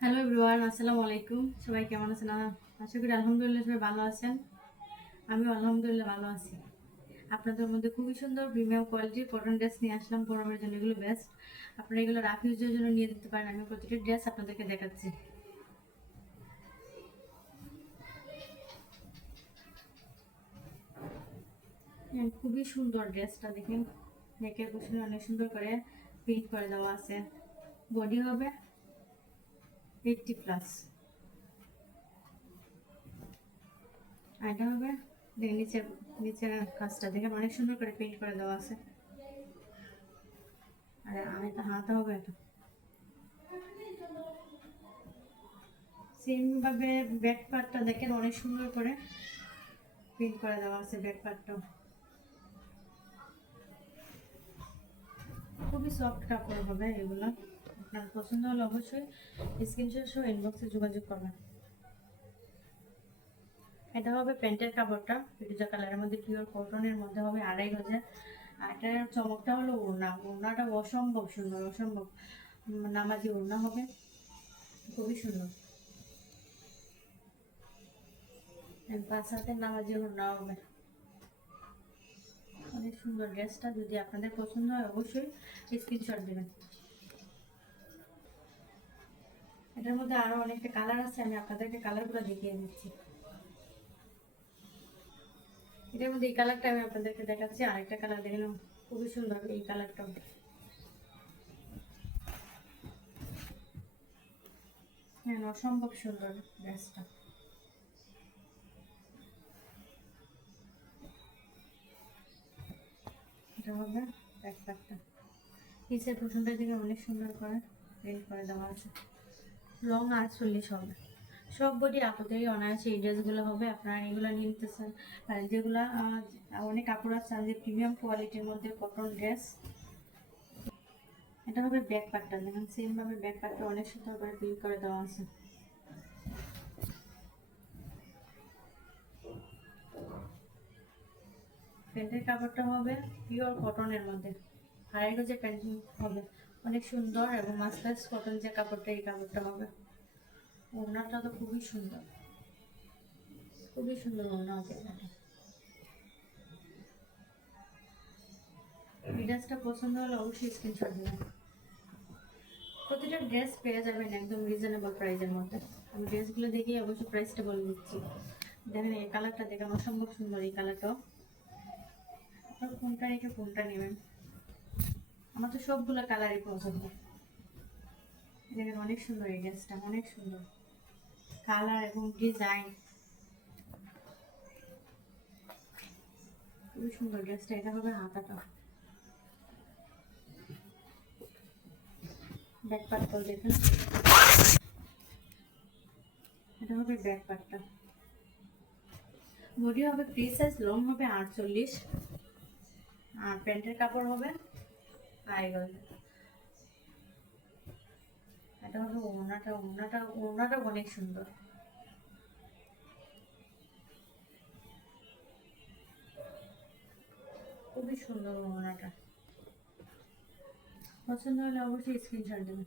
Hello everyone, আসসালামু আলাইকুম। সবাই কেমন আছেন? আশা করি আলহামদুলিল্লাহ সবাই ভালো আছেন। আমিও আলহামদুলিল্লাহ ভালো আছি। আপনাদের মধ্যে খুবই সুন্দর প্রিমিয়াম কোয়ালিটির কটন ড্রেস নিয়ে আসলাম গরমের জন্য। এগুলো বেস্ট, আপনারা এগুলো রাফ ইউজের জন্য নিয়ে দিতে পারেন। আমি প্রতিটা ড্রেস আপনাদেরকে দেখাচ্ছি। খুবই সুন্দর ড্রেসটা দেখেন, নেকের পোশনে অনেক সুন্দর করে প্রিন্ট করে দেওয়া আছে। বডি হবে 80+, আর এটা হবে দেখেন নিচের নিচের কাজটা দেখেন অনেক সুন্দর করে প্রিন্ট করে দেওয়া আছে। আর এটা হাতা হবে এটা সেম ভাবে। ব্যাক পার্টটা দেখেন অনেক সুন্দর করে প্রিন্ট করে দেওয়া আছে। ব্যাক পার্টটাও খুবই সফট কাপড় হবে এগুলো। আপনার পছন্দ হলে অবশ্যই স্ক্রিনশট সহ ইনবক্সে যোগাযোগ করবেন। এটা হবে প্যান্টের কাপড়টা ফিরোজা কালারের মধ্যে, পিওর কটনের মধ্যে হবে 2,500। আর এটার চমকটা হলো ওড়নাটা অসম্ভব সুন্দর, অসম্ভব নামাজি ওড়না হবে, খুবই সুন্দর। পাঁচ হাতের নামাজি ওড়না হবে, অনেক সুন্দর ড্রেসটা। যদি আপনাদের পছন্দ হয় অবশ্যই স্ক্রিনশট দেবেন। এটার মধ্যে আরো অনেকটা কালার আছে, আমি আপনাদেরকে কালারগুলো দেখিয়ে দিচ্ছি। এটার মধ্যে এই কালারটা আমি আপনাদেরকে দেখাচ্ছি। আরেকটা কালার দেখলাম, খুবই সুন্দর এই কালারটা। হ্যাঁ, অসম্ভব সুন্দর ড্রেসটা। এটা হবে ব্যাকপ্যাকটা, নিচের পোশনটা দিকে অনেক সুন্দর করে প্রিন্ট করে দেওয়া আছে। লং 48 হবে। সব বডি আপনাদেরই অনায়াসে এই ড্রেসগুলো হবে। আপনারা এগুলো নিয়ে নিতেছেন। আর যেগুলো অনেক কাপড় আছে যে প্রিমিয়াম কোয়ালিটির মধ্যে কটন ড্রেস, এটা হবে ব্যাক পার্টটা দেখেন সেম ভাবে ব্যাক পার্টটা অনেক সুন্দর করে প্রিন্ট করে দেওয়া আছে। প্যান্টের কাপড়টা হবে পিওর কটনের মধ্যে, 2,500 প্যান্ট হবে, অনেক সুন্দর। এবং মাস্টার্স কটন যে কাপড়টা, এই কাপড়টা হবে। ওড়নাটা তো খুবই সুন্দর, খুবই সুন্দর ওড়না হবে। এই ড্রেসটা পছন্দ হলে অবশ্যই স্ক্রিনশট দেবেন। প্রতিটা ড্রেস পেয়ে যাবেন একদম রিজনেবল প্রাইসের মধ্যে। আমি ড্রেসগুলো দেখে অবশ্যই প্রাইসটা বলে দিচ্ছি। দেখেন এই কালারটা দেখেন অসম্ভব সুন্দর। এই কালারটাও আপনার কোনটা রেখে কোনটা নেবেন, আমার তো সবগুলো কালারই পছন্দ। দেখেন অনেক সুন্দর এই ড্রেসটা, অনেক সুন্দর কালার এবং ডিজাইন, খুবই সুন্দর ড্রেসটা। এটা হবে হাতাটা, ব্যাক পার্টটাও দেখেন, এটা হবে ব্যাক পার্টটা। বডি হবে ফ্রি সাইজ, লং হবে 48, আর প্যান্টের কাপড় হবে 2,500। এটা হবে ওড়নাটা অনেক সুন্দর, খুবই সুন্দর ওড়নাটা। পছন্দ হলে অবশ্যই স্ক্রিনশট দেবেন।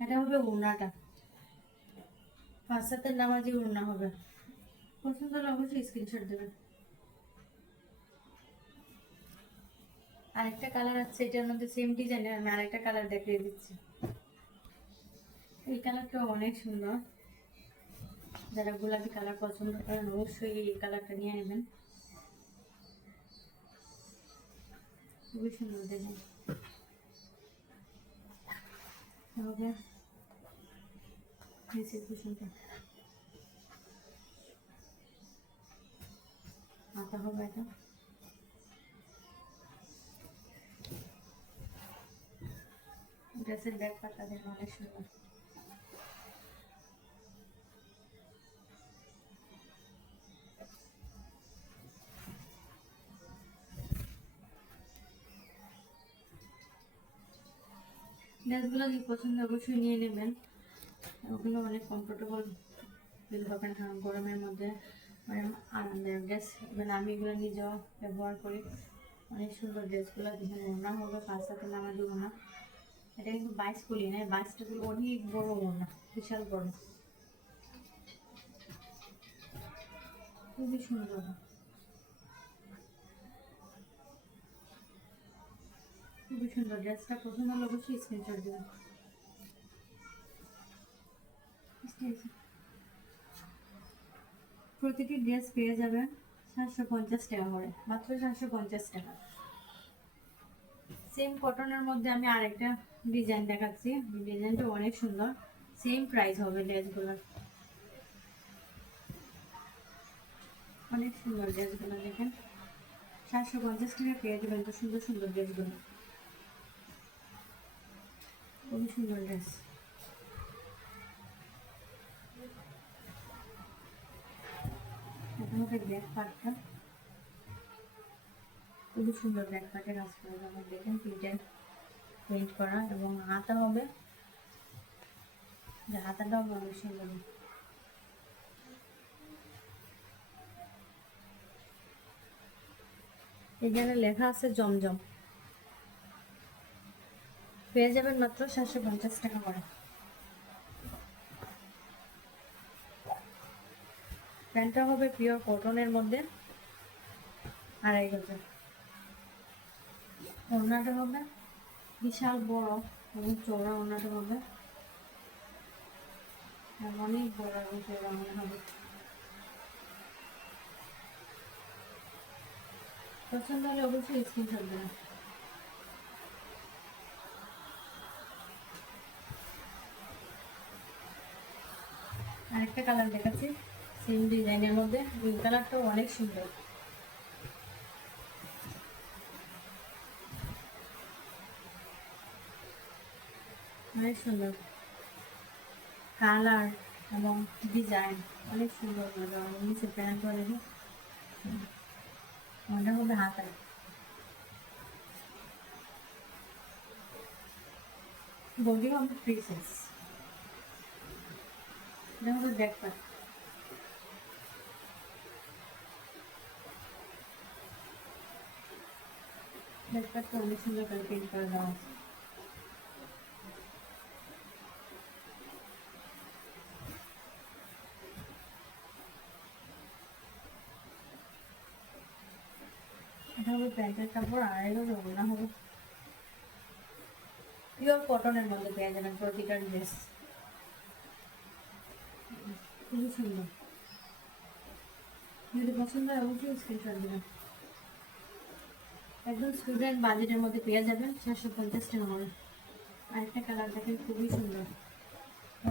এটা হবে ওড়নাটা, 5 হাতের নামাজি ওড়না হবে। পছন্দ হলে অবশ্যই স্ক্রিনশট দেবেন। আরেকটা কালার আছে, এটার মধ্যে সেম ডিজাইনের আমি আরেকটা কালার দেখিয়ে দিচ্ছি। এই কালারটাও অনেক সুন্দর। যারা গোলাপি কালার পছন্দ করেন অবশ্যই এই কালারটা নিয়ে নেবেন, খুবই সুন্দর দেখেন। হবে নিচের কুশনটা, হাতা হবে এটা। ড্রেসের ব্যাক পার্টটা দেখেন অনেক সুন্দর। ড্রেসগুলো যদি পছন্দ অবশ্যই নিয়ে নেবেন, ওগুলো অনেক কমফোর্টেবল ফিল হবেন। কারণ গরমের মধ্যে মানে আরামদায়ক ড্রেস। মানে আমি এগুলো নিজেও ব্যবহার করি। অনেক সুন্দর ড্রেসগুলো দেখেন। ওড়না হবে 5 হাতে নামাজি ওড়না, এটা কিন্তু 22 কলি না, 22টা কলি অনেক বড় না, বিশাল বড়, খুবই সুন্দর, খুবই সুন্দর। ড্রেসটা পছন্দ হলে অবশ্যই স্ক্রিনশট দেবেন। প্রতিটি ড্রেস পেয়ে যাবেন 750 টাকা করে, মাত্র 750 টাকা। সেম কটনের মধ্যে আমি আরেকটা ডিজাইন দেখাচ্ছি, ডিজাইনটা অনেক সুন্দর, সেম প্রাইস হবে ড্রেসগুলোর। অনেক সুন্দর ড্রেসগুলো, দেখেন 750 টাকা পেয়ে যাবেন তো সুন্দর সুন্দর ড্রেসগুলো, খুবই সুন্দর ড্রেস। এটা হবে ব্যাক পার্টটা, খুবই সুন্দর ব্যাক পার্টের কাজ করা, যেমন দেখেন প্রিন্টের প্রিন্ট করা, এবং হাতা হবে, যে হাতাটাও হবে অনেক সুন্দর। এখানে লেখা আছে জমজম, পেয়ে যাবেন মাত্র 750 টাকা করে। প্যান্টটা হবে পিওর কটনের মধ্যে, 2.5 গজ। ওড়নাটা হবে বিশাল বড় এবং চওড়া, ওড়নাটা হবে অনেক বড় এবং চওড়া মনে হবে। পছন্দ হলে অবশ্যই স্ক্রিনশট দেবেন। আরেকটা কালার দেখাচ্ছি সেম ডিজাইনের মধ্যে, এই কালারটাও অনেক সুন্দর, অনেক সুন্দর কালার এবং ডিজাইন, অনেক সুন্দর। নিচে প্যান্ট করে দিই, মনে হবে হাতার, বডিও হবে ফ্রি সাইজ। এটা হবে ব্যাক পার্ট, ব্যাক পার্টটা অনেক সুন্দর করে প্রিন্ট করে দেওয়া আছে। এটা হবে প্যান্টের কাপড়, আর এগুলো ওড়না হবে পিওর কটনের মধ্যে পেয়ে যাবেন প্রতিটা ড্রেস, খুবই সুন্দর। যদি পছন্দ হয় অবশ্যই স্ক্রিনশট দেবেন। একদম স্টুডেন্ট বাজেটের মধ্যে পেয়ে যাবেন 750 টাকা করে। আরেকটা কালার দেখেন, খুবই সুন্দর,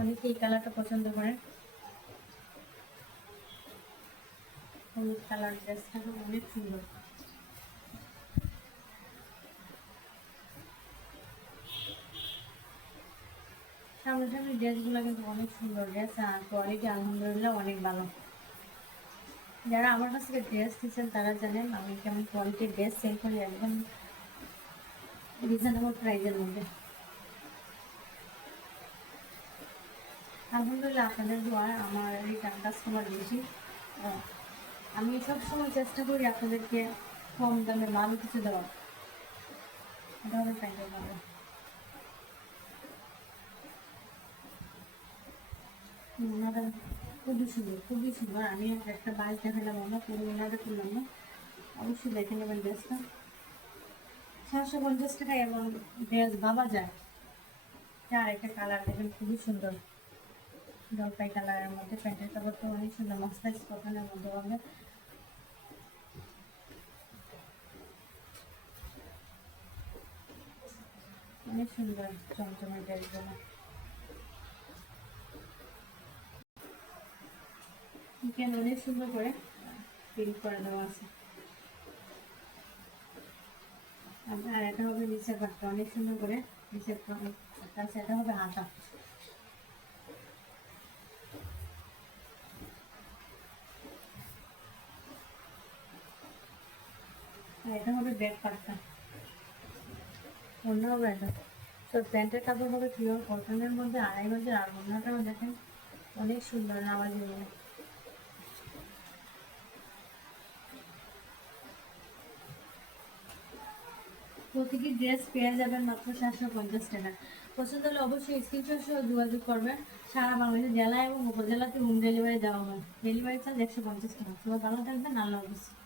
অনেকে এই কালারটা পছন্দ করেন, হলুদ কালার ড্রেসটা অনেক সুন্দর। সামনাসামনি ড্রেসগুলো কিন্তু অনেক সুন্দর ড্রেস, আর কোয়ালিটি আলহামদুলিল্লাহ অনেক ভালো। যারা আমার কাছ থেকে ড্রেস দিচ্ছেন তারা জানেন আমি কেমন কোয়ালিটির ড্রেস সেল করি, একদম রিজনেবল প্রাইসের মধ্যে। আলহামদুলিল্লাহ আপনাদের দোয়ায় আমার রিটার্ন কাস্টমার বেশি। আমি সবসময় চেষ্টা করি আপনাদেরকে কম দামে ভালো কিছু দেওয়ার। এটা হবে প্যান্টের কাপড়, ওনাটা খুবই সুন্দর, খুবই সুন্দর। আমি একটা বাইক দেখালাম, আমরা পুরো ওনাটা করলাম না, অবশ্যই দেখে নেবেন ড্রেসটা। 750 টাকায় এবং ড্রেস ভাবা যায়। আর একটা কালার দেখেন, খুবই সুন্দর, জলপাই কালারের মধ্যে, প্যান্টের কাপড়টা অনেক সুন্দর, মাস্টার্স কটনের মধ্যে হবে, অনেক সুন্দর চমচমের ড্রেসগুলো। এখানে অনেক সুন্দর করে প্রিন্ট করে দেওয়া আছে। আর এটা হবে নিচের পাটটা, অনেক সুন্দর করে নিচের পাটটা, এটা হবে হাতা, আর এটা হবে ব্যাক পাটটা, অন্য হবে এটা। তো প্যান্টের কাপড় হবে পিওর কটনের মধ্যে, 2.5 গজের, আর অন্যটাও দেখেন অনেক সুন্দর নামাজি বলে। প্রতিটি ড্রেস পেয়ে যাবেন মাত্র 750 টাকা। পছন্দ হলে অবশ্যই স্ক্রিনশট সহ যোগাযোগ করবেন। সারা বাংলাদেশের জেলা এবং উপজেলাতে হোম ডেলিভারি দেওয়া হয়। ডেলিভারি চার্জ 150 টাকা। সবাই ভালো থাকবেন, আল্লাহ হাফেজ।